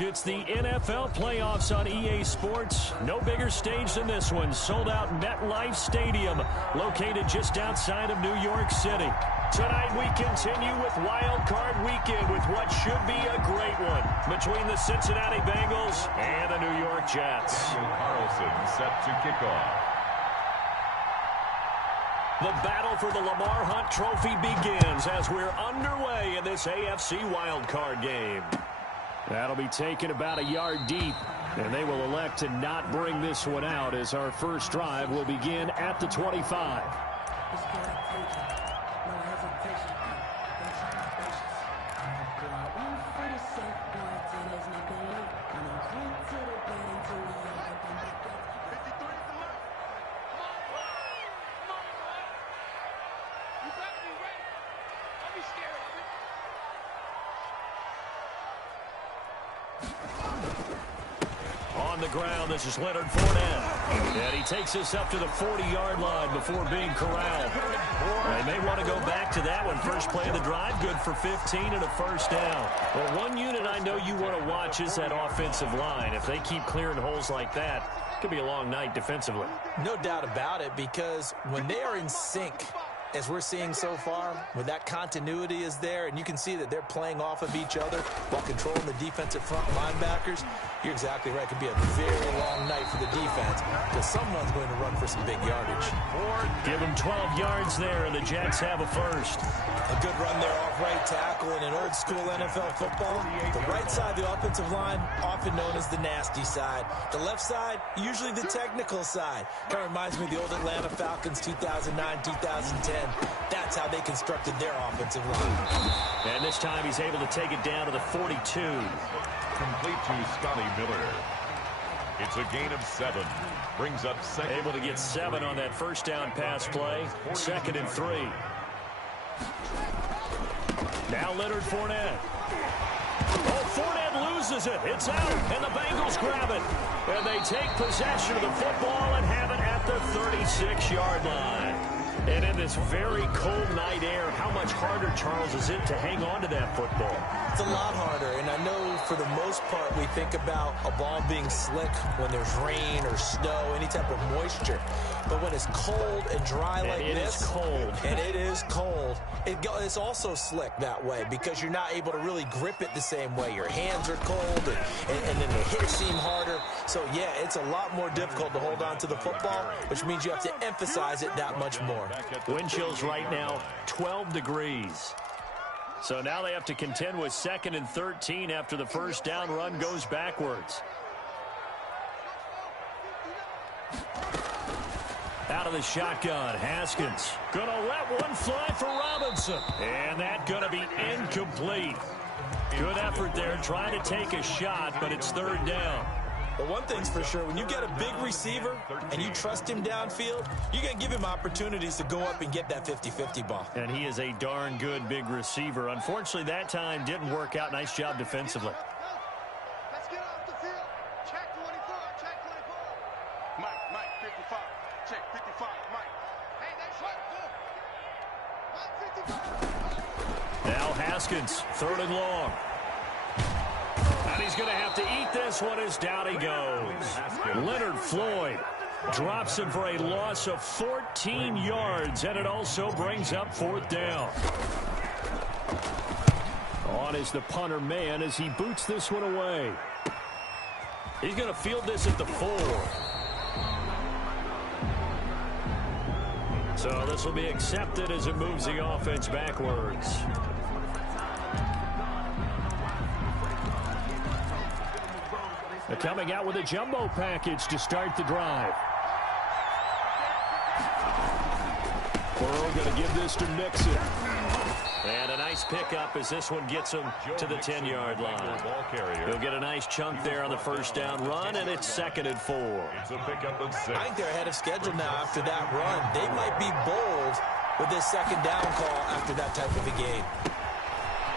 It's the NFL playoffs on EA Sports. No bigger stage than this one. Sold out MetLife Stadium, located just outside of New York City. Tonight we continue with Wild Card Weekend with what should be a great one between the Cincinnati Bengals and the New York Jets. Carlson set to kick off. The battle for the Lamar Hunt Trophy begins as we're underway in this AFC Wild Card game. That'll be taken about a yard deep, and they will elect to not bring this one out as our first drive will begin at the 25. On the ground, this is Leonard Fournette. And he takes us up to the 40-yard line before being corralled. They may want to go back to that one. First play of the drive, good for 15 and a first down. Well, one unit I know you want to watch is that offensive line. If they keep clearing holes like that, it could be a long night defensively. No doubt about it, because when they are in sync, as we're seeing so far, when that continuity is there and you can see that they're playing off of each other while controlling the defensive front linebackers, you're exactly right. It could be a very long night for the defense because someone's going to run for some big yardage. Give them 12 yards there, and the Jets have a first. A good run there off right tackle in an old-school NFL football. The right side of the offensive line, often known as the nasty side. The left side, usually the technical side. Kind of reminds me of the old Atlanta Falcons 2009-2010. That's how they constructed their offensive line. And this time he's able to take it down to the 42. Complete to Scotty Miller. It's a gain of 7. Brings up second. Able to get 7 on that first down pass play. 2nd and 3. Now Leonard Fournette. Oh, Fournette loses it. It's out, and the Bengals grab it. And they take possession of the football and have it at the 36-yard line. And in this very cold night air, how much harder, Charles, is it to hang on to that football? It's a lot harder, and I know for the most part we think about a ball being slick when there's rain or snow, any type of moisture. But when it's cold and dry like this, it is cold, it's also slick that way because you're not able to really grip it the same way. Your hands are cold, and then the hits seem harder. So, yeah, it's a lot more difficult to hold on to the football, which means you have to emphasize it that much more. Wind chills right now, 12 degrees. So now they have to contend with 2nd and 13 after the first down run goes backwards. Out of the shotgun, Haskins. Gonna let one fly for Robinson. And that gonna be incomplete. Good effort there trying to take a shot, but it's 3rd down. But one thing's for sure, when you get a big receiver and you trust him downfield, you're going to give him opportunities to go up and get that 50-50 ball. And he is a darn good big receiver. Unfortunately, that time didn't work out. Nice job defensively. Let's get off the field. Check 24. Check 24. Mike, 55. Check 55. Mike. Hey, that's right. 55. Now Haskins, 3rd and long. And he's going to have to eat this one as down he goes. Leonard Floyd drops him for a loss of 14 yards, and it also brings up 4th down. On is the punter man as he boots this one away. He's going to field this at the 4. So this will be accepted as it moves the offense backwards. They're coming out with a jumbo package to start the drive. Burrow going to give this to Mixon. And a nice pickup as this one gets him to the 10-yard line. He'll get a nice chunk there on the first down run, and it's 2nd and 4. It's a pickup of 6. I think they're ahead of schedule now after that run. They might be bold with this 2nd down call after that type of a game.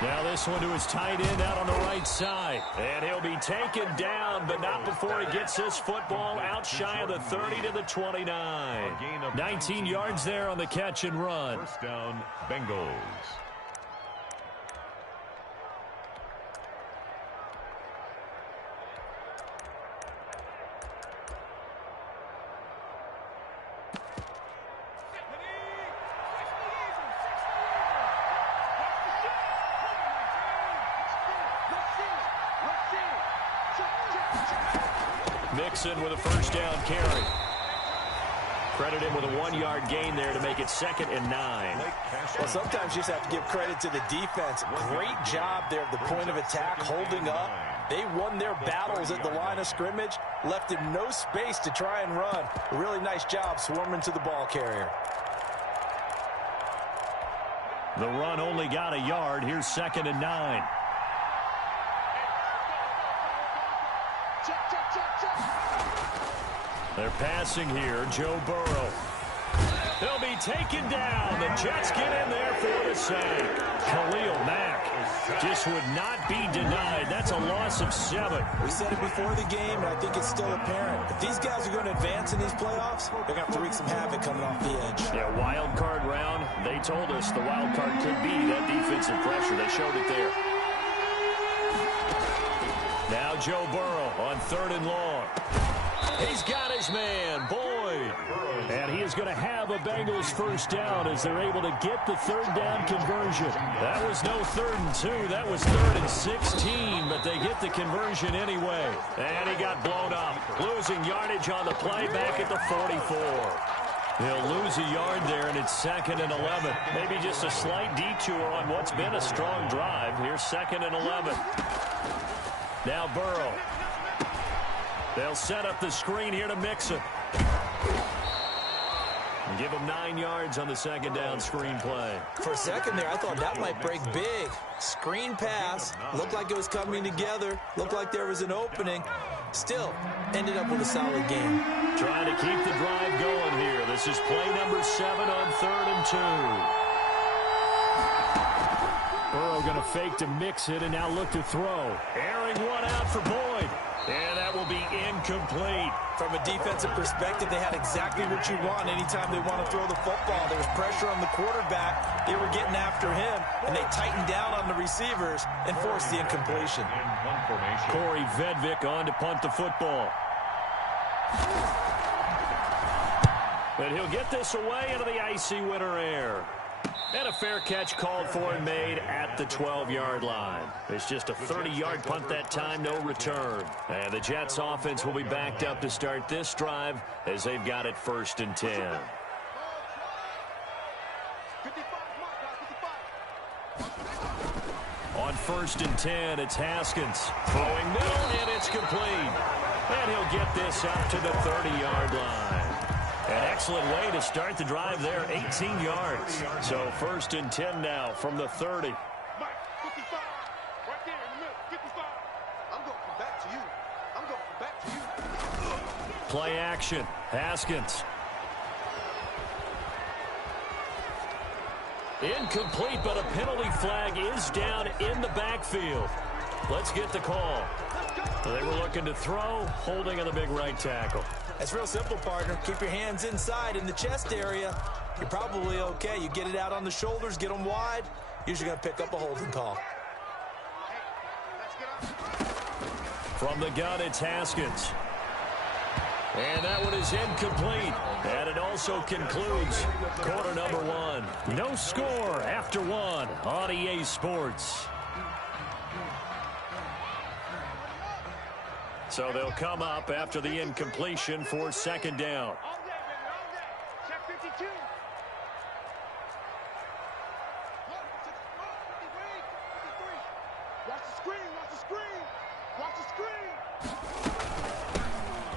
Now this one to his tight end out on the right side. And he'll be taken down, but not before he gets this football out shy of the 30 to the 29. 19 yards there on the catch and run. First down, Bengals. Mixon with a first down carry. Credit him with a 1-yard gain there to make it 2nd and 9. Well, sometimes you just have to give credit to the defense. Great job there at the point of attack, holding up. They won their battles at the line of scrimmage, left him no space to try and run. A really nice job swarming to the ball carrier. The run only got a yard. Here's 2nd and 9. They're passing here. Joe Burrow. They'll be taken down. The Jets get in there for the sack. Khalil Mack just would not be denied. That's a loss of 7. We said it before the game, and I think it's still apparent. If these guys are going to advance in these playoffs, they're going to have to wreak some havoc coming off the edge. Yeah, wild card round. They told us the wild card could be that defensive pressure. They showed it there. Now Joe Burrow on 3rd and long. He's got his man, Boyd. And he is going to have a Bengals first down as they're able to get the 3rd down conversion. That was no 3rd and 2. That was 3rd and 16, but they get the conversion anyway. And he got blown up. Losing yardage on the play back at the 44. He'll lose a yard there, and it's 2nd and 11. Maybe just a slight detour on what's been a strong drive. Here's 2nd and 11. Now Burrow. They'll set up the screen here to Mixon. And give him 9 yards on the 2nd down screen play. For a second there, I thought that might break big. Screen pass. Looked like it was coming together. Looked like there was an opening. Still, ended up with a solid game. Trying to keep the drive going here. This is play number 7 on 3rd and 2. Burrow going to fake to Mixon and now look to throw. Airing one out for Boyd. And that will be incomplete. From a defensive perspective, they had exactly what you want anytime they want to throw the football. There was pressure on the quarterback. They were getting after him, and they tightened down on the receivers and forced the incompletion. Corey Vedvik on to punt the football. But he'll get this away into the icy winter air. And a fair catch called for and made at the 12-yard line. It's just a 30-yard punt that time, no return. And the Jets offense will be backed up to start this drive as they've got it 1st and 10. On 1st and 10, it's Haskins. Throwing middle, and it's complete. And he'll get this out to the 30-yard line. An excellent way to start the drive there, 18 yards. So 1st and 10 now from the 30. Mike, 55, right there in the middle, 55. I'm going back to you. I'm going back to you. Play action, Haskins. Incomplete, but a penalty flag is down in the backfield. Let's get the call. They were looking to throw, holding on the big right tackle. It's real simple, partner. Keep your hands inside in the chest area. You're probably okay. You get it out on the shoulders, get them wide. Usually going to pick up a holding call. From the gun, it's Haskins. And that one is incomplete. And it also concludes quarter number 1. No score after 1 on EA Sports. So they'll come up after the incompletion for 2nd down. Check 52. Watch the screen, watch the screen, watch the screen.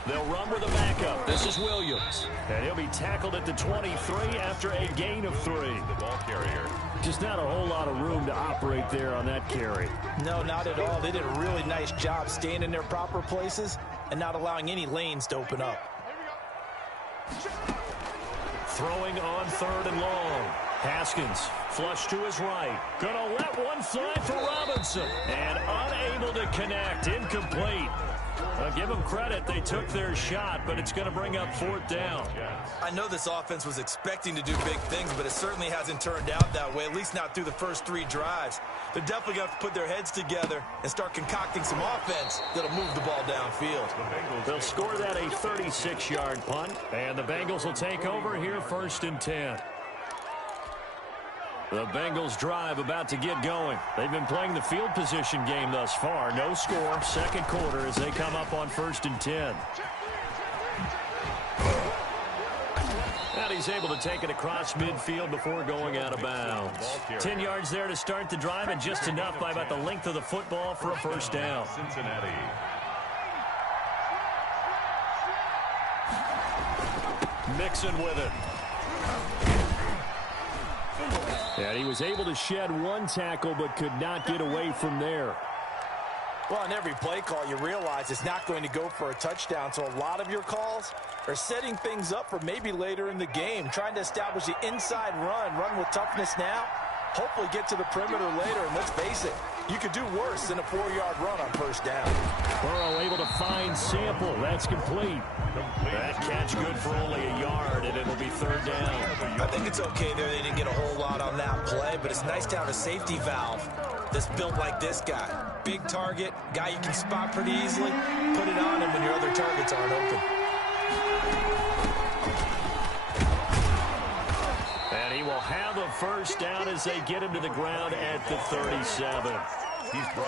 They'll run with a backup. This is Williams. And he'll be tackled at the 23 after a gain of 3. The ball carrier. Just not a whole lot of room to operate there on that carry. No, not at all. They did a really nice job staying in their proper places and not allowing any lanes to open up. Throwing on 3rd and long. Haskins flush to his right. Gonna let one fly for Robinson. And unable to connect. Incomplete. Well, give them credit. They took their shot, but it's going to bring up 4th down. I know this offense was expecting to do big things, but it certainly hasn't turned out that way, at least not through the first 3 drives. They're definitely going to have to put their heads together and start concocting some offense that'll move the ball downfield. They'll score that a 36-yard punt, and the Bengals will take over here 1st and 10. The Bengals drive about to get going. They've been playing the field position game thus far. No score, second quarter as they come up on 1st and 10. And he's able to take it across midfield before going out of bounds. 10 yards there to start the drive, and just enough by about the length of the football for a first down. Cincinnati. Mixon with it. And he was able to shed one tackle but could not get away from there. Well, on every play call, you realize it's not going to go for a touchdown, so a lot of your calls are setting things up for maybe later in the game, trying to establish the inside run with toughness now, hopefully get to the perimeter later, and let's face it, you could do worse than a 4-yard run on first down. Burrow able to find Sample. That's complete. That catch good for only a yard, and it'll be 3rd down. I think it's okay there. They didn't get a whole lot on that play, but it's nice to have a safety valve that's built like this guy. Big target, guy you can spot pretty easily. Put it on him when your other targets aren't open. And he will have a first down as they get him to the ground at the 37.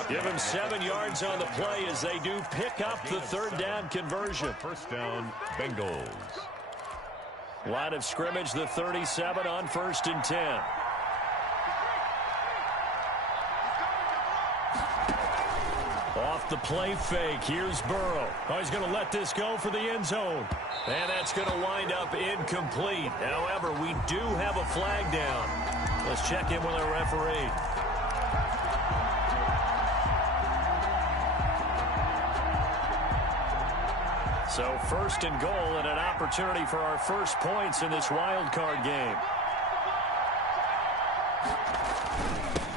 Give him 7 yards on the play as they do pick up the 3rd down conversion. First down, Bengals. Line of scrimmage, the 37 on 1st and 10. Off the play fake. Here's Burrow. Oh, he's going to let this go for the end zone. And that's going to wind up incomplete. However, we do have a flag down. Let's check in with our referee. So 1st and goal and an opportunity for our first points in this wild card game.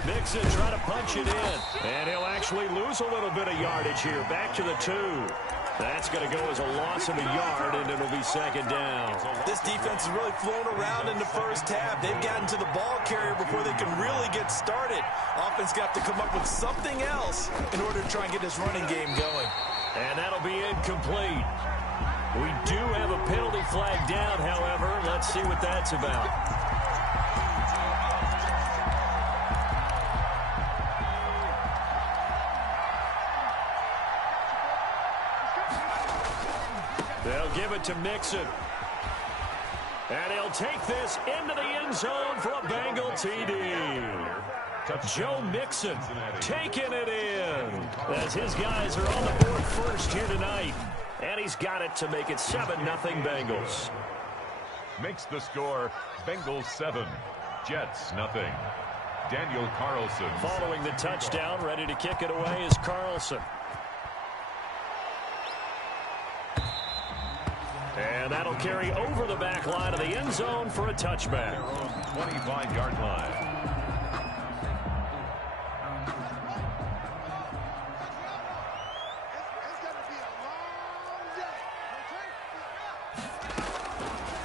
Mixon trying to punch it in. And he'll actually lose a little bit of yardage here. Back to the 2. That's going to go as a loss of a yard, and it'll be 2nd down. This defense has really flown around in the first half. They've gotten to the ball carrier before they can really get started. Offense got to come up with something else in order to try and get this running game going. And that'll be incomplete. We do have a penalty flag down, however. Let's see what that's about. They'll give it to Mixon. And he'll take this into the end zone for a Bengal TD. Joe Mixon taking it in as his guys are on the board first here tonight. And he's got it to make it 7-0 Bengals. Makes the score Bengals 7, Jets nothing. Daniel Carlson. Following the touchdown, ready to kick it away is Carlson. And that'll carry over the back line of the end zone for a touchback. 25-yard line.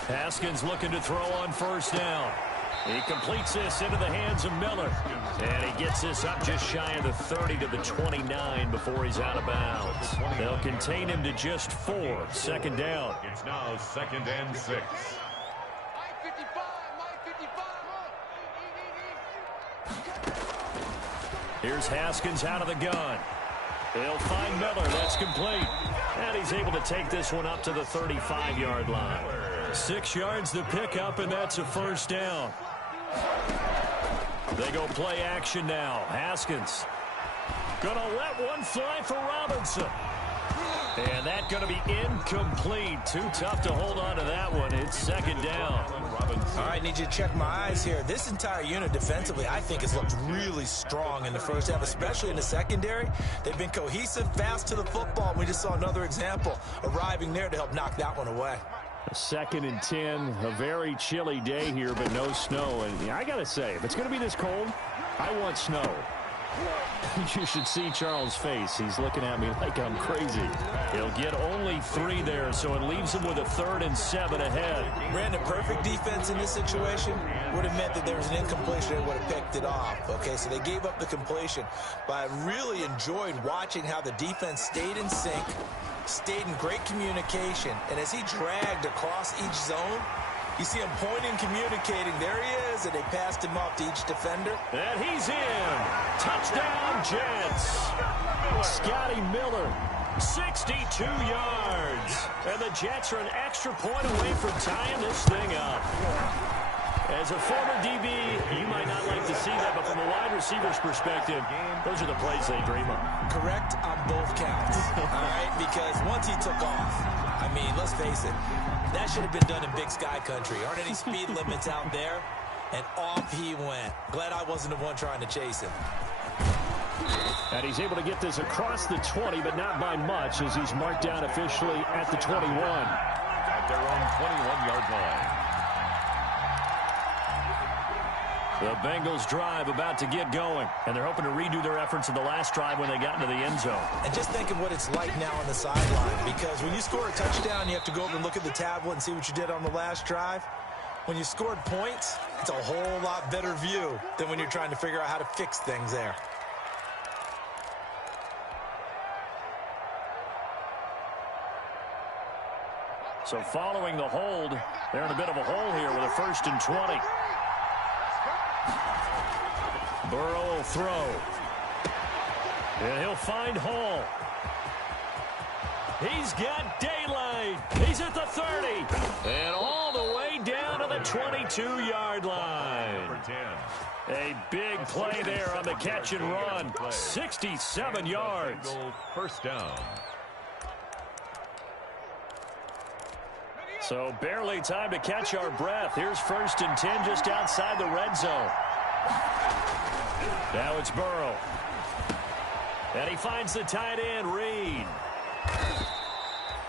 Haskins looking to throw on first down. He completes this into the hands of Miller. And he gets this up just shy of the 30 to the 29 before he's out of bounds. They'll contain him to just 4. 2nd down. It's now 2nd and 6. Here's Haskins out of the gun. They'll find Miller. That's complete. And he's able to take this one up to the 35-yard line. 6 yards to pick up, and that's a first down. They go play action now. Haskins gonna let one fly for Robinson. And that's going to be incomplete. Too tough to hold on to that one. It's 2nd down. All right, need you to check my eyes here. This entire unit defensively, I think, has looked really strong in the first half, especially in the secondary. They've been cohesive, fast to the football. We just saw another example arriving there to help knock that one away. 2nd and 10, a very chilly day here, but no snow. And I got to say, if it's going to be this cold, I want snow. You should see Charles' face. He's looking at me like I'm crazy. He'll get only 3 there, so it leaves him with a 3rd and 7 ahead. Brandon, perfect defense in this situation would have meant that there was an incompletion. They would have picked it off. Okay, so they gave up the completion. But I really enjoyed watching how the defense stayed in sync, stayed in great communication. And as he dragged across each zone, you see him pointing, communicating. There he is, and they passed him off to each defender. And he's in. Touchdown, Jets. Scotty Miller, 62 yards. And the Jets are an extra point away from tying this thing up. As a former DB, you might not like to see that, but from a wide receiver's perspective, those are the plays they dream of. Correct on both counts, all right? Because once he took off, I mean, let's face it, that should have been done in Big Sky country. Aren't any speed limits out there? And off he went. Glad I wasn't the one trying to chase him. And he's able to get this across the 20, but not by much, as he's marked down officially at the 21. At their own 21-yard line. The Bengals drive about to get going, and they're hoping to redo their efforts in the last drive when they got into the end zone. And just think of what it's like now on the sideline, because when you score a touchdown, you have to go over and look at the tablet and see what you did on the last drive. When you scored points, it's a whole lot better view than when you're trying to figure out how to fix things there. So following the hold, they're in a bit of a hole here with a 1st and 20. Burrow will throw. And he'll find Hall. He's got daylight. He's at the 30. And all the way down to the 22-yard line. A big play there on the catch and run. 67 yards. First down. So barely time to catch our breath. Here's 1st and 10 just outside the red zone. Now it's Burrow. And he finds the tight end, Reed.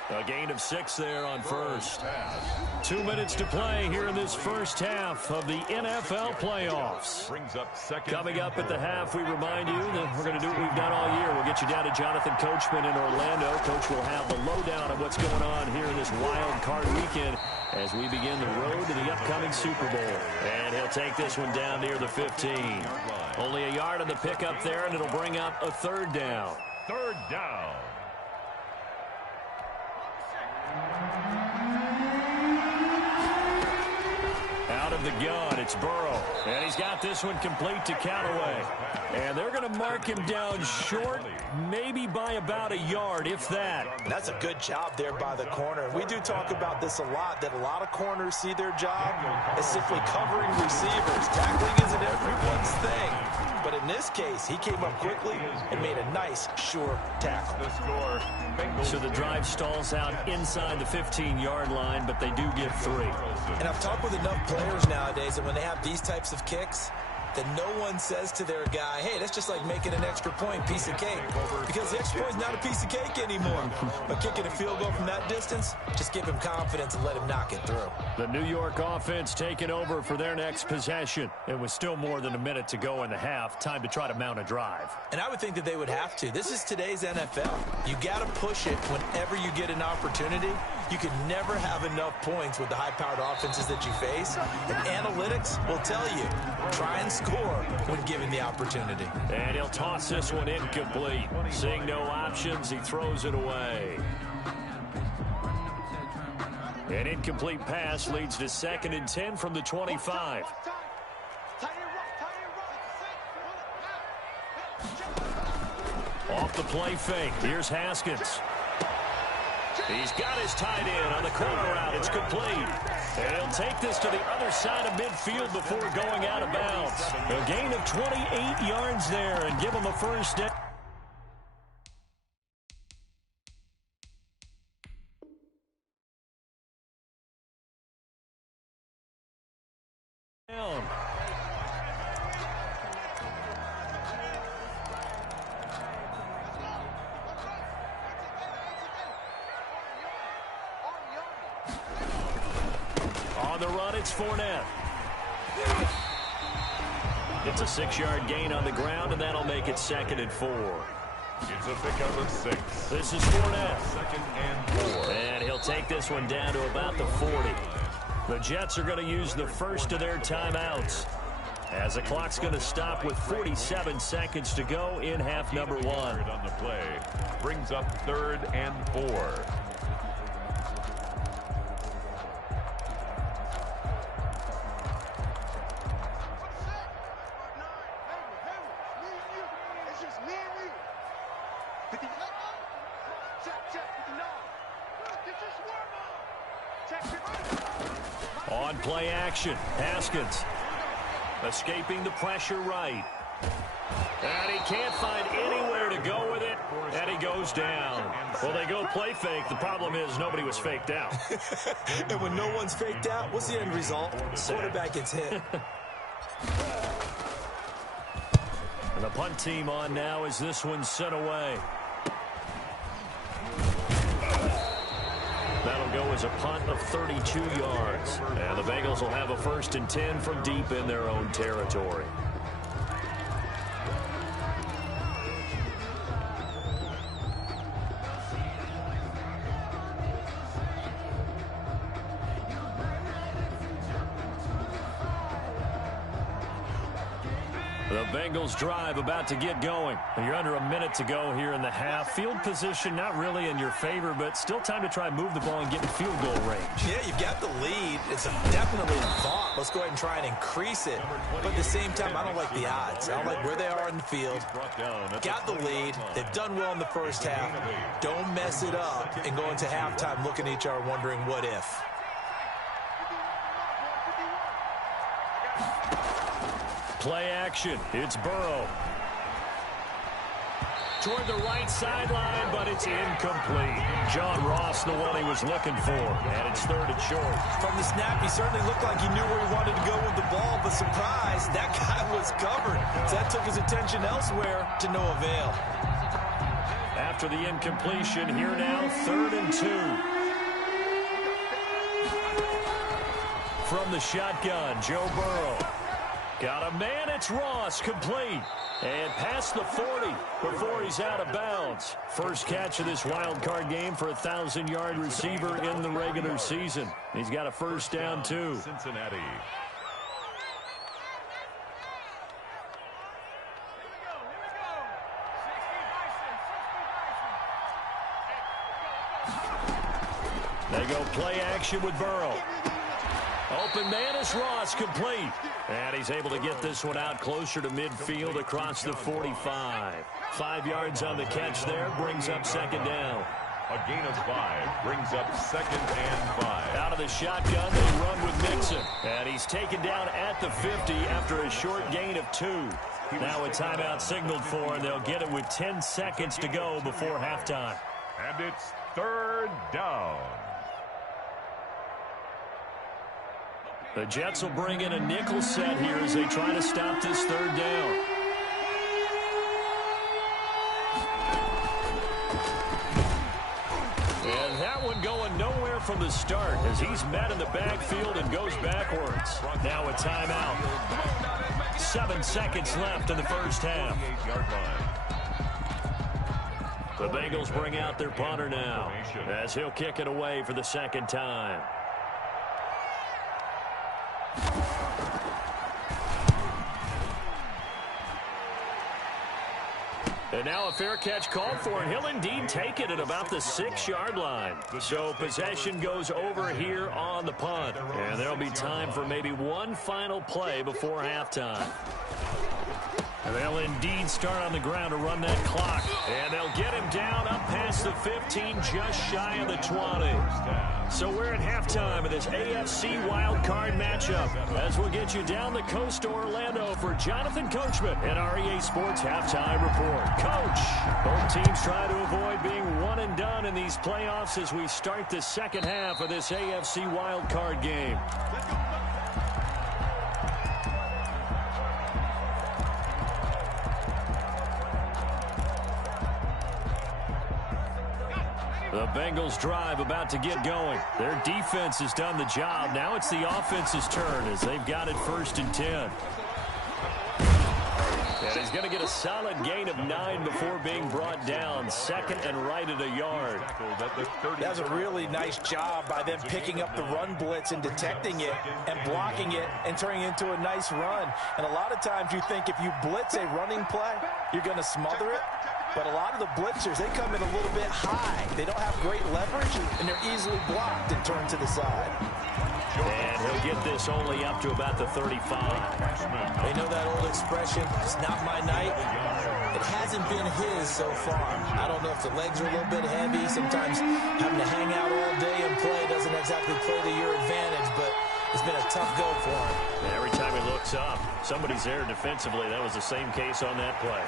A gain of 6 there on first. 2 minutes to play here in this first half of the NFL playoffs. Coming up at the half, we remind you that we're going to do what we've done all year. We'll get you down to Jonathan Coachman in Orlando. Coach will have the lowdown of what's going on here in this wild card weekend as we begin the road to the upcoming Super Bowl. And he'll take this one down near the 15. Only a yard on the pickup there, and it'll bring up a 3rd down. 3rd down. Out of the gun, it's Burrow. And he's got this one complete to Callaway. And they're going to mark him down short, maybe by about a yard, if that. That's a good job there by the corner. We do talk about this a lot, that a lot of corners see their job as simply covering receivers. Tackling isn't everyone's thing. But in this case, he came up quickly and made a nice, sure tackle. The score. So the drive stalls out inside the 15-yard line, but they do get 3. And I've talked with enough players nowadays that when they have these types of kicks, that no one says to their guy, hey, that's just like making an extra point, piece of cake. Because the extra point's not a piece of cake anymore. But kicking a field goal from that distance, just give him confidence and let him knock it through. The New York offense taking over for their next possession. It was still more than a minute to go in the half. Time to try to mount a drive. And I would think that they would have to. This is today's NFL. You got to push it whenever you get an opportunity. You can never have enough points with the high-powered offenses that you face. And analytics will tell you, try and score when given the opportunity. And he'll toss this one incomplete. Seeing no options, he throws it away. An incomplete pass leads to 2nd and 10 from the 25. Off the play fake. Here's Haskins. He's got his tight end on the corner route. It's complete. And he'll take this to the other side of midfield before going out of bounds. A gain of 28 yards there and give him a 1st down. On the run, it's Fournette. It's a 6-yard gain on the ground, and that'll make it 2nd and 4. It's a pickup of 6. This is Fournette. 2nd and 4. And he'll take this one down to about the 40. The Jets are going to use the first of their timeouts, as the clock's going to stop with 47 seconds to go in half number 1. On the play brings up 3rd and 4. It's just me and you. 50. Check 59. Get your swerve on. Check 50. On play action, Haskins escaping the pressure right. And he can't find anywhere to go with it, and he goes down. Well, they go play fake. The problem is nobody was faked out. And when no one's faked out, what's the end result? Quarterback gets hit. And the punt team on now as this one's sent away. That'll go as a punt of 32 yards. And the Bengals will have a 1st and 10 from deep in their own territory. The Bengals drive about to get going. You're under a minute to go here in the half. Field position not really in your favor, but still time to try and move the ball and get in field goal range. Yeah, you've got the lead. It's definitely a thought. Let's go ahead and try and increase it. But at the same time, I don't like the odds. I don't like where they are in the field. Got the lead. They've done well in the first half. Don't mess it up and go into halftime looking at each other wondering what if. Play action. It's Burrow. Toward the right sideline, but it's incomplete. John Ross, the one he was looking for, and it's 3rd and short. From the snap, he certainly looked like he knew where he wanted to go with the ball, but surprise, that guy was covered. So that took his attention elsewhere to no avail. After the incompletion, here now, 3rd and 2. From the shotgun, Joe Burrow. Got a man, it's Ross, complete. And past the 40 before he's out of bounds. First catch of this wild card game for a 1,000-yard receiver in the regular season. He's got a 1st down, too. Cincinnati. They go play action with Burrow. Open man is Ross, complete. And he's able to get this one out closer to midfield across the 45. 5 yards on the catch there, brings up 2nd down. A gain of 5 brings up 2nd and 5. Out of the shotgun, they run with Mixon. And he's taken down at the 50 after a short gain of 2. Now a timeout signaled for, and they'll get it with 10 seconds to go before halftime. And it's 3rd down. The Jets will bring in a nickel set here as they try to stop this 3rd down. And that one going nowhere from the start as he's met in the backfield and goes backwards. Now a timeout. 7 seconds left in the first half. The Bengals bring out their punter now as he'll kick it away for the 2nd time. And now a fair catch called for, and he'll indeed take it at about the 6-yard line. So possession goes over here on the punt. And there'll be time for maybe one final play before halftime. And they'll indeed start on the ground to run that clock. And they'll get him down up past the 15, just shy of the 20. So we're at halftime of this AFC wild card matchup as we'll get you down the coast to Orlando for Jonathan Coachman in our EA Sports Halftime Report. Coach, both teams try to avoid being one and done in these playoffs as we start the second half of this AFC wild card game. The Bengals drive about to get going. Their defense has done the job. Now it's the offense's turn as they've got it 1st and 10. And he's going to get a solid gain of 9 before being brought down. 2nd and right at a yard. That was a really nice job by them picking up the run blitz and detecting it and blocking it and turning it into a nice run. And a lot of times you think if you blitz a running play, you're going to smother it. But a lot of the blitzers, they come in a little bit high. They don't have great leverage, and they're easily blocked and turned to the side. And he'll get this only up to about the 35. They know that old expression, it's not my night. It hasn't been his so far. I don't know if the legs are a little bit heavy. Sometimes having to hang out all day and play doesn't exactly play to your advantage, but it's been a tough go for him. Every time he looks up, somebody's there defensively. That was the same case on that play.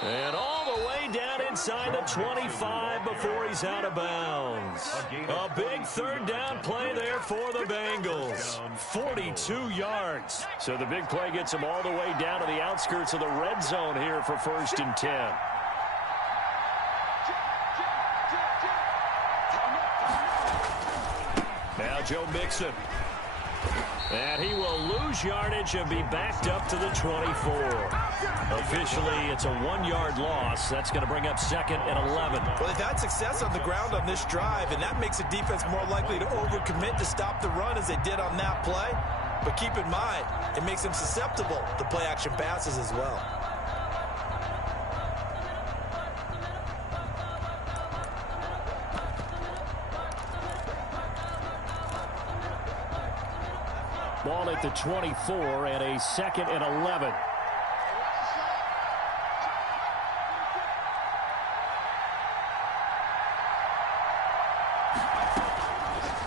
And all the way down inside the 25 before he's out of bounds. A big third down play there for the Bengals. 42 yards. So the big play gets them all the way down to the outskirts of the red zone here for 1st and 10. Now Joe Mixon. And he will lose yardage and be backed up to the 24. Officially, it's a 1-yard loss. That's going to bring up 2nd and 11. Well, they've had success on the ground on this drive, and that makes the defense more likely to overcommit to stop the run as they did on that play. But keep in mind, it makes them susceptible to play-action passes as well. Ball at the 24 and a 2nd and 11.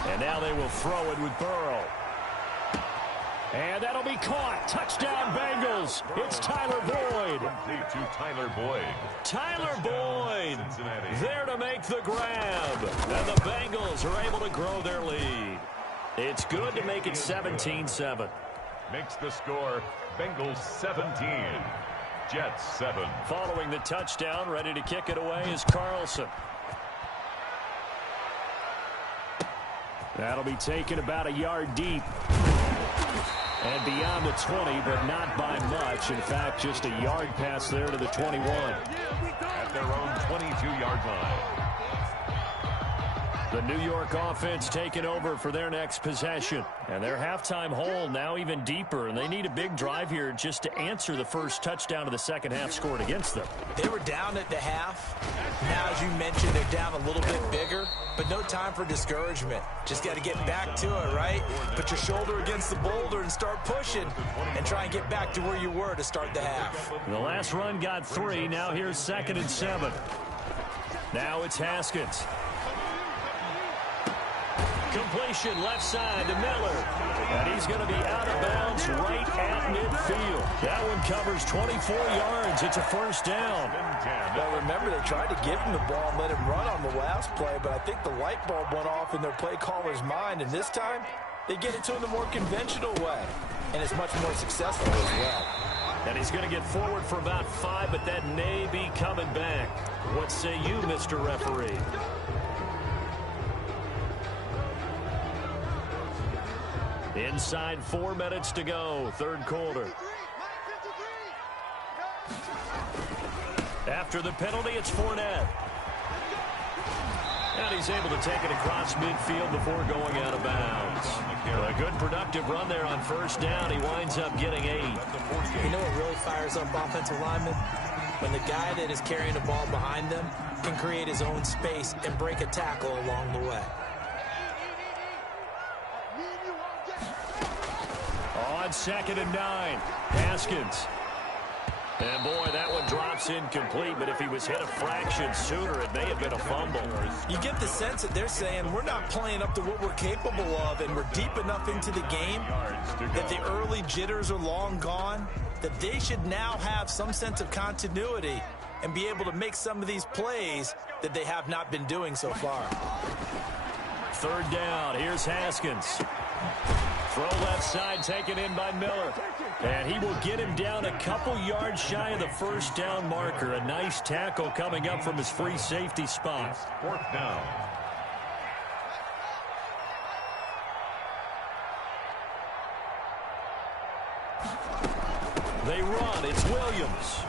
And now they will throw it with Burrow. And that'll be caught. Touchdown Bengals. It's Tyler Boyd. To Tyler Boyd. Tyler Boyd there to make the grab. And the Bengals are able to grow their lead. It's good to make it 17-7. Makes the score Bengals 17. Jets 7. Following the touchdown, ready to kick it away is Carlson. That'll be taken about a yard deep. And beyond the 20, but not by much. In fact, just a yard pass there to the 21. At their own 22-yard line. The New York offense taking over for their next possession. And their halftime hole now even deeper. And they need a big drive here just to answer the first touchdown of the second half scored against them. They were down at the half. Now, as you mentioned, they're down a little bit bigger. But no time for discouragement. Just got to get back to it, right? Put your shoulder against the boulder and start pushing. And try and get back to where you were to start the half. The last run got 3. Now here's 2nd and 7. Now it's Haskins. Completion left side to Miller. And he's going to be out of bounds right at midfield. That one covers 24 yards. It's a first down. Well, remember, they tried to give him the ball and let him run on the last play, but I think the light bulb went off in their play caller's mind, and this time they get it to him the more conventional way, and it's much more successful as well. And he's going to get forward for about 5, but that may be coming back. What say you, Mr. Referee? Inside 4 minutes to go, third quarter. After the penalty, it's Fournette. And he's able to take it across midfield before going out of bounds. A good productive run there on first down. He winds up getting 8. You know what really fires up offensive linemen? When the guy that is carrying the ball behind them can create his own space and break a tackle along the way. On 2nd and 9, Haskins. And boy, that one drops incomplete, but if he was hit a fraction sooner, it may have been a fumble. You get the sense that they're saying we're not playing up to what we're capable of, and we're deep enough into the game that the early jitters are long gone, that they should now have some sense of continuity and be able to make some of these plays that they have not been doing so far. Third down, here's Haskins. Throw left side taken in by Miller. And he will get him down a couple yards shy of the first down marker. A nice tackle coming up from his free safety spot. 4th down. They run. It's Williams.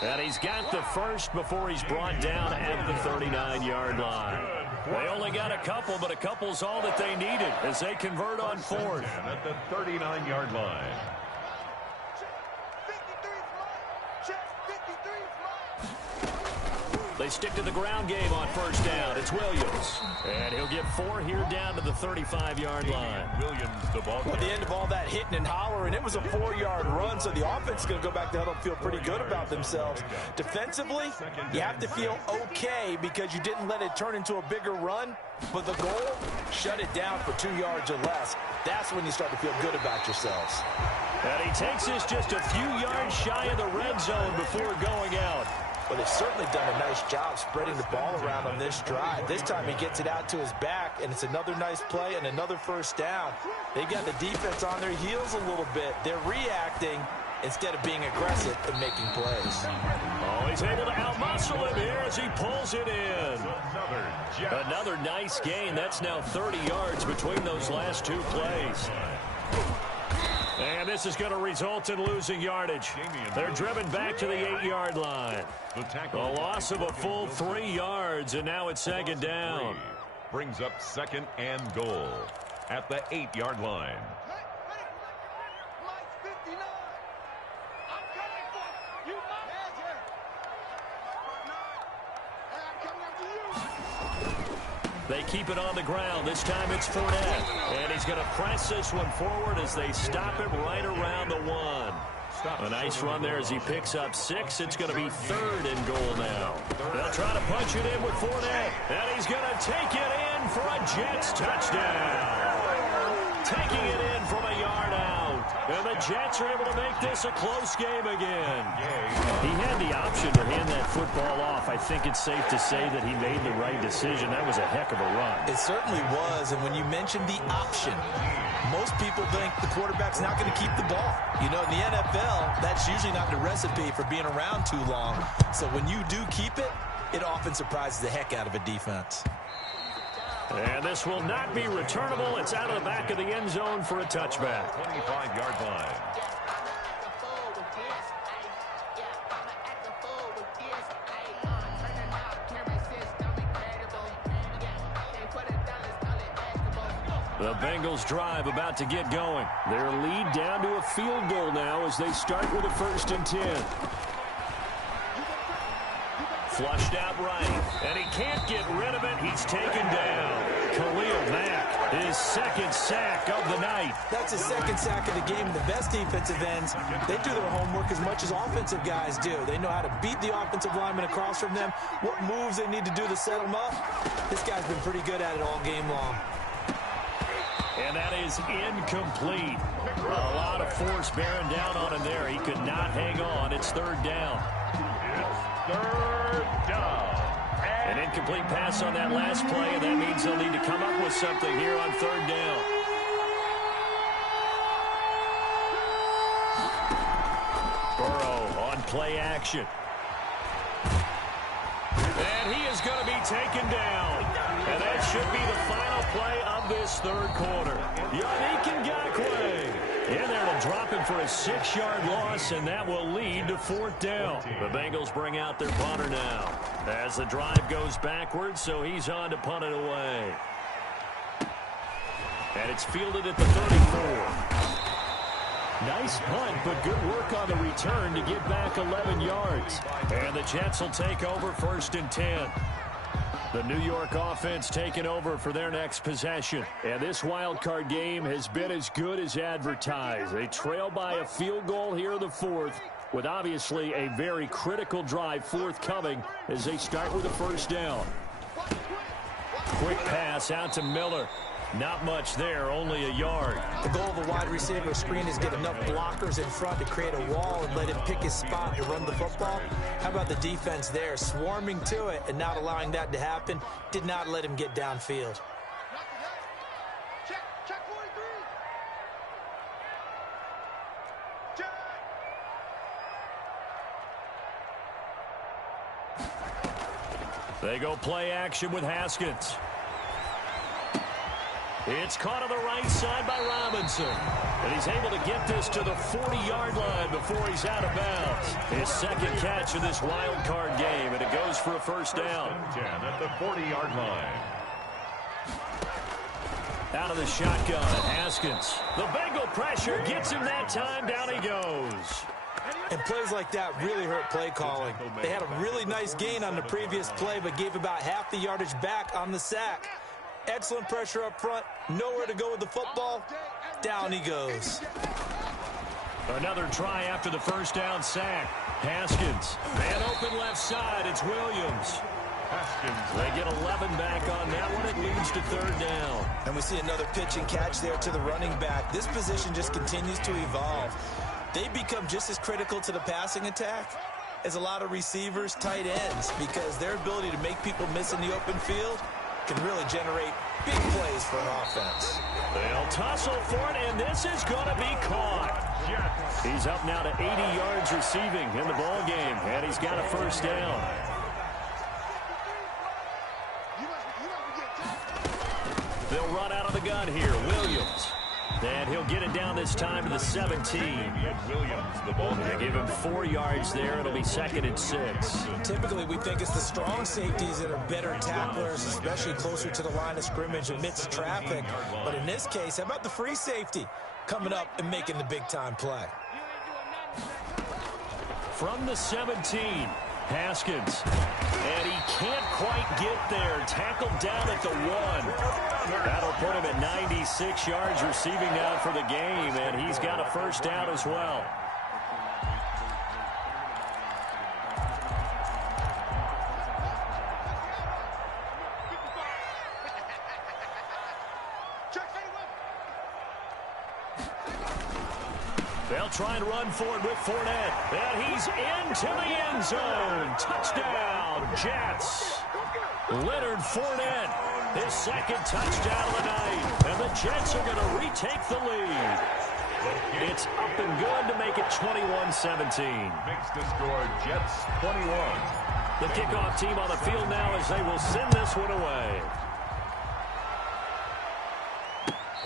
And he's got the first before he's brought down at the 39-yard line. They only got a couple, but a couple's all that they needed as they convert on 4th. At the 39-yard line. They stick to the ground game on first down. It's Williams. And he'll get 4 here down to the 35-yard line. Williams, the ball. Well, at the end of all that hitting and hollering, it was a 4-yard run, so the offense is going to go back to huddle and feel pretty good about themselves. Defensively, you have to feel okay because you didn't let it turn into a bigger run, but the goal, shut it down for 2 yards or less. That's when you start to feel good about yourselves. And he takes us just a few yards shy of the red zone before going out. Well, they've certainly done a nice job spreading the ball around on this drive. This time he gets it out to his back, and it's another nice play and another first down. They've got the defense on their heels a little bit. They're reacting instead of being aggressive and making plays. Oh, he's able to outmuscle him here as he pulls it in. Another nice gain. That's now 30 yards between those last 2 plays. And this is going to result in losing yardage. They're driven back to the 8-yard line. A loss of a full 3 yards, and now it's second down. Brings up 2nd and goal at the 8-yard line. They keep it on the ground. This time it's Fournette. And he's going to press this one forward as they stop him right around the 1. A nice run there as he picks up 6. It's going to be 3rd and goal now. They'll try to punch it in with Fournette. And he's going to take it in for a Jets touchdown. Taking it in from a yard out. And the Jets are able to make this a close game again. He had the option to hand that football off. I think it's safe to say that he made the right decision. That was a heck of a run. It certainly was. And when you mentioned the option, most people think the quarterback's not going to keep the ball. You know, in the NFL, that's usually not the recipe for being around too long. So when you do keep it, it often surprises the heck out of a defense. And this will not be returnable. It's out of the back of the end zone for a touchback. 25-yard line. The Bengals drive about to get going. Their lead down to a field goal now as they start with a 1st and 10. Flushed out right, and he can't get rid of it. He's taken down. Khalil Mack, his 2nd sack of the night. That's his 2nd sack of the game. The best defensive ends, they do their homework as much as offensive guys do. They know how to beat the offensive lineman across from them, what moves they need to do to set them up. This guy's been pretty good at it all game long. And that is incomplete. A lot of force bearing down on him there. He could not hang on. It's 3rd down. It's 3rd down. An incomplete pass on that last play, and that means they'll need to come up with something here on 3rd down. Burrow on play action. And he is going to be taken down. And that should be the final play of this 3rd quarter. Yannick Ngakoue in there to drop him for a 6-yard loss, and that will lead to 4th down. The Bengals bring out their punter now as the drive goes backwards, so he's on to punt it away. And it's fielded at the 34. Nice punt, but good work on the return to get back 11 yards. And the Jets will take over 1st and 10. The New York offense taking over for their next possession. And this wild card game has been as good as advertised. They trail by a field goal here in the 4th, with obviously a very critical drive forthcoming as they start with a 1st down. Quick pass out to Miller. Not much there, only a yard. The goal of a wide receiver screen is get enough blockers in front to create a wall and let him pick his spot to run the football. How about the defense there, swarming to it and not allowing that to happen? Did not let him get downfield. Check 43. Check. They go play action with Haskins. It's caught on the right side by Robinson. And he's able to get this to the 40-yard line before he's out of bounds. His 2nd catch of this wild card game, and it goes for a 1st down. 10 at the 40-yard line. Out of the shotgun, Haskins. The Bengal pressure gets him that time. Down he goes. And plays like that really hurt play calling. They had a really nice gain on the previous play, but gave about half the yardage back on the sack. Excellent pressure up front. Nowhere to go with the football. Down he goes. Another try after the first down sack. Haskins. Man open left side. It's Williams. They get 11 back on that one. It leads to third down. And we see another pitch and catch there to the running back. This position just continues to evolve. They become just as critical to the passing attack as a lot of receivers, tight ends, because their ability to make people miss in the open field can really generate big plays for an offense. They'll tussle for it, and this is going to be caught. He's up now to 80 yards receiving in the ball game, and he's got a first down. They'll run out of the gun here. Williams. And he'll get it down this time to the 17. They give him 4 yards there. It'll be 2nd and 6. Typically, we think it's the strong safeties that are better tacklers, especially closer to the line of scrimmage amidst traffic. But in this case, how about the free safety coming up and making the big-time play? From the 17, Haskins. And he can't quite get there. Tackled down at the 1. That'll put him at 96 yards receiving now for the game, and he's got a first down as well. They'll try and run for it with Fournette. And he's into the end zone. Touchdown, Jets. Leonard Fournette, his 2nd touchdown of the night. And the Jets are going to retake the lead. It's up and good to make it 21-17. Makes the score Jets 21. The kickoff team on the field now as they will send this one away.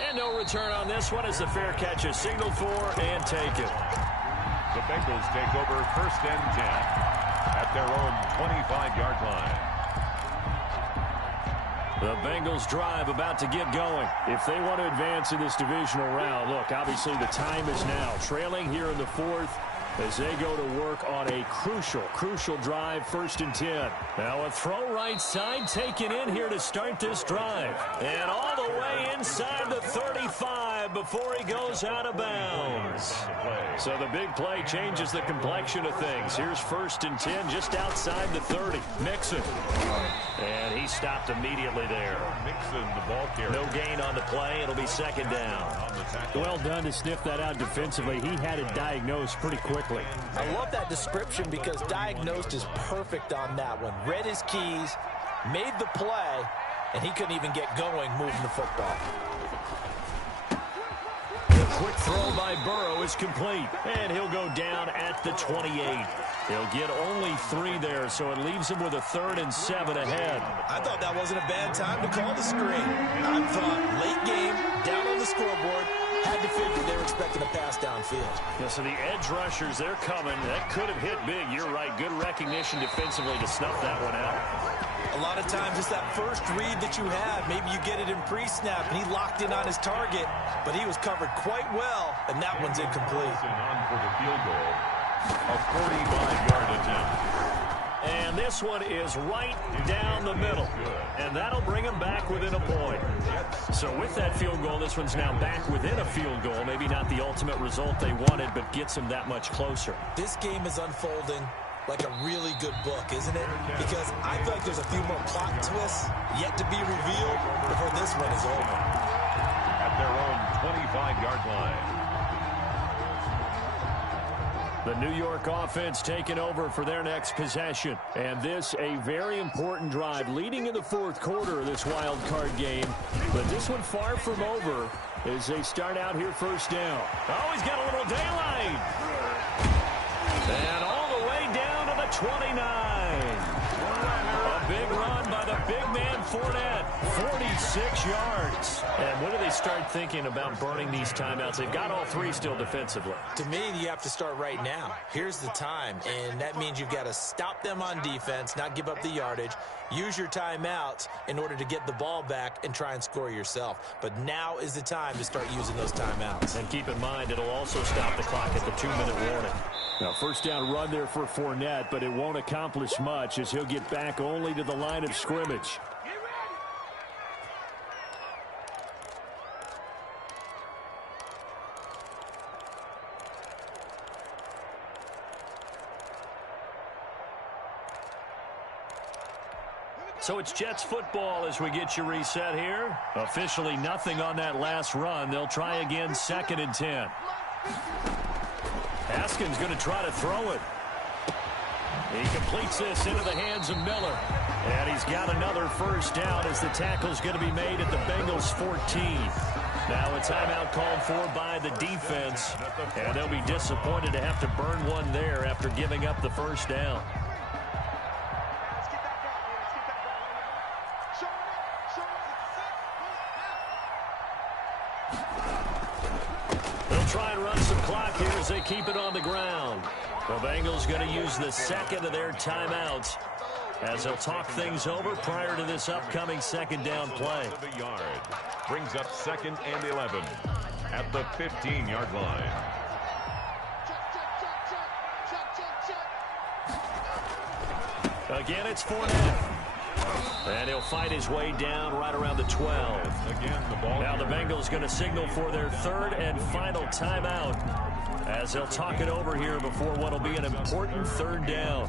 And no return on this one as the fair catch is signaled for and taken. The Bengals take over 1st and 10 at their own 25-yard line. The Bengals drive about to get going. If they want to advance in this divisional round, look, obviously the time is now. Trailing here in the 4th as they go to work on a crucial drive, 1st and 10. Now a throw right side taken in here to start this drive. And all the way inside the 35 before he goes out of bounds. So the big play changes the complexion of things. Here's 1st and 10 just outside the 30. Mixon. And he stopped immediately there. Mixon, the ball carrier. No gain on the play. It'll be 2nd down. Well done to sniff that out defensively. He had it diagnosed pretty quickly. I love that description because diagnosed is perfect on that one. Read his keys, made the play, and he couldn't even get going moving the football. The quick throw by Burrow is complete, and he'll go down at the 28. He'll get only 3 there, so it leaves him with a 3rd and 7 ahead. I thought that wasn't a bad time to call the screen. I thought late game, down on the scoreboard, had to figure they were expecting a pass downfield. Yeah, so the edge rushers, they're coming. That could have hit big. You're right. Good recognition defensively to snuff that one out. A lot of times it's that first read that you have. Maybe you get it in pre-snap, and he locked in on his target, but he was covered quite well, and that one's incomplete. On for the field goal. A 45-yard attempt. And this one is right down the middle. And that'll bring him back within a point. So with that field goal, this one's now back within a field goal. Maybe not the ultimate result they wanted, but gets him that much closer. This game is unfolding like a really good book, isn't it? Because I feel like there's a few more plot twists yet to be revealed before this one is over. At their own 25-yard line. The New York offense taking over for their next possession. And this a very important drive leading in the 4th quarter of this wild card game. But this one far from over as they start out here 1st down. Oh, he's got a little daylight. And all the way down to the 29. A big run by the big man Fournette. 46 yards. And when do they start thinking about burning these timeouts? They've got all 3 still defensively. To me, you have to start right now. Here's the time, and that means you've got to stop them on defense, not give up the yardage, use your timeouts in order to get the ball back and try and score yourself. But now is the time to start using those timeouts. And keep in mind, it'll also stop the clock at the 2-minute warning. Now, first down run there for Fournette, but it won't accomplish much as he'll get back only to the line of scrimmage. So it's Jets football as we get you reset here. Officially nothing on that last run. They'll try again 2nd and 10. Haskins going to try to throw it. He completes this into the hands of Miller. And he's got another first down as the tackle's going to be made at the Bengals 14. Now a timeout called for by the defense. And they'll be disappointed to have to burn one there after giving up the first down. They'll try and run some clock here as they keep it on the ground. The Bengals going to use the second of their timeouts as they'll talk things over prior to this upcoming 2nd down play. The yard brings up 2nd and 11 at the 15-yard line. Again, it's Fournette. And he'll fight his way down right around the 12. Again, the ball. Now the Bengals going to signal for their 3rd and final timeout as they'll talk it over here before what will be an important 3rd down.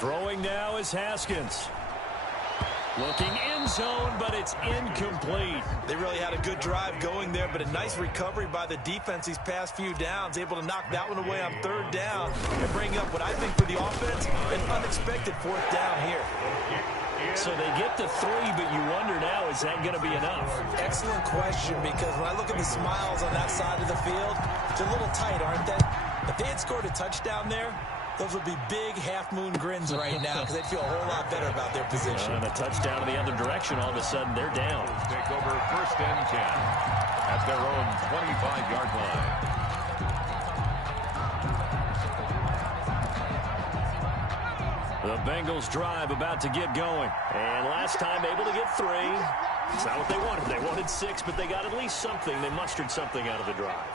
Throwing now is Haskins. Looking end zone, but it's incomplete. They really had a good drive going there, but a nice recovery by the defense these past few downs. Able to knock that one away on 3rd down and bring up what I think for the offense, an unexpected 4th down here. So they get the 3, but you wonder now, is that going to be enough? Excellent question, because when I look at the smiles on that side of the field, it's a little tight, aren't they? If they had scored a touchdown there, those would be big half-moon grins right now because they'd feel a whole lot better about their position. And a touchdown in the other direction, all of a sudden they're down. Take over 1st and 10 at their own 25-yard line. The Bengals drive about to get going. And last time able to get 3. It's not what they wanted. They wanted 6, but they got at least something. They mustered something out of the drive.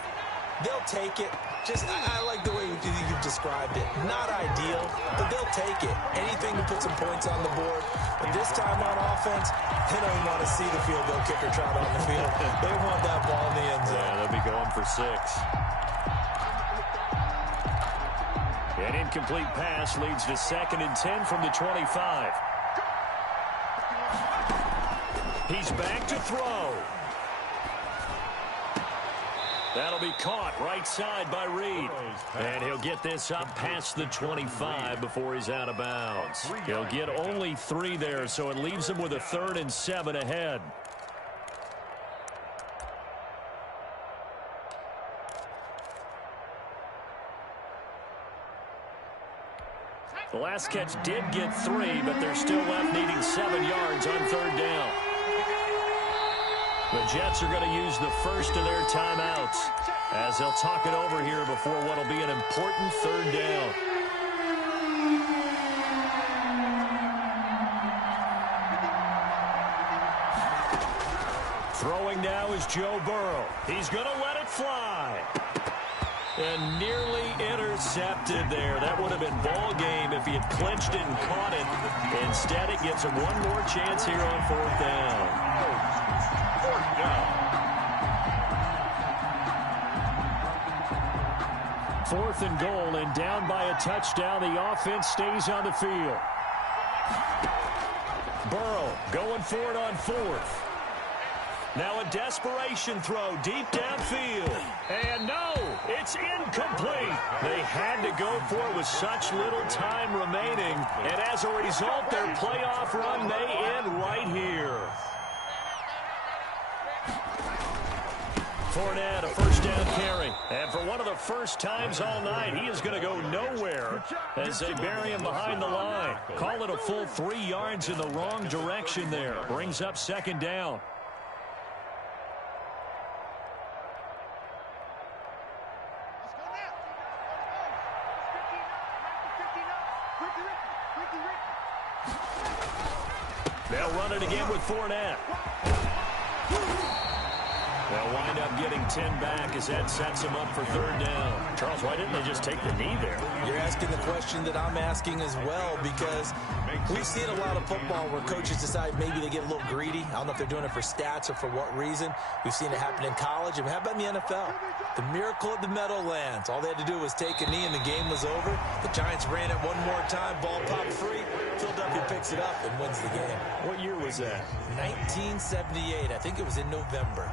They'll take it. I like the way you've described it. Not ideal, but they'll take it. Anything to put some points on the board. But this time on offense, they don't want to see the field goal kicker trot on the field. They want that ball in the end zone. Yeah, they'll be going for 6. An incomplete pass leads to 2nd and 10 from the 25. He's back to throw. That'll be caught right side by Reed. And he'll get this up past the 25 before he's out of bounds. He'll get only 3 there, so it leaves him with a 3rd and 7 ahead. The last catch did get 3, but they're still left needing 7 yards on 3rd down. The Jets are going to use the first of their timeouts as they'll talk it over here before what will be an important 3rd down. Throwing now is Joe Burrow. He's going to let it fly. And nearly intercepted there. That would have been ball game if he had clinched it and caught it. Instead, it gives him one more chance here on 4th down. 4th down. 4th and goal, and down by a touchdown. The offense stays on the field. Burrow going for it on 4th. Now a desperation throw deep downfield. And no, it's incomplete. They had to go for it with such little time remaining. And as a result, their playoff run may end right here. Fournette, a first down carry. And for one of the first times all night, he is going to go nowhere as they bury him behind the line. Call it a full 3 yards in the wrong direction there. Brings up second down. They'll run it again with Fournette. They'll wind up getting 10 back as that sets them up for third down. Charles, why didn't they just take the knee there? You're asking the question that I'm asking as well, because we've seen a lot of football where coaches decide maybe they get a little greedy. I don't know if they're doing it for stats or for what reason. We've seen it happen in college. And how about in the NFL? The miracle of the Meadowlands. All they had to do was take a knee and the game was over. The Giants ran it one more time. Ball popped free. Philadelphia picks it up and wins the game. What year was that? 1978. I think it was in November.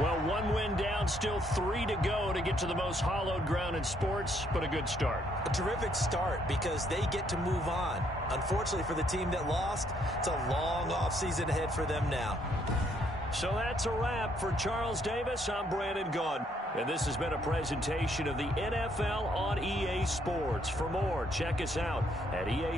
Well, 1 win down, still 3 to go to get to the most hallowed ground in sports, but a good start. A terrific start because they get to move on. Unfortunately for the team that lost, it's a long offseason ahead for them now. So that's a wrap for Charles Davis. I'm Brandon Gaudin, and this has been a presentation of the NFL on EA Sports. For more, check us out at EA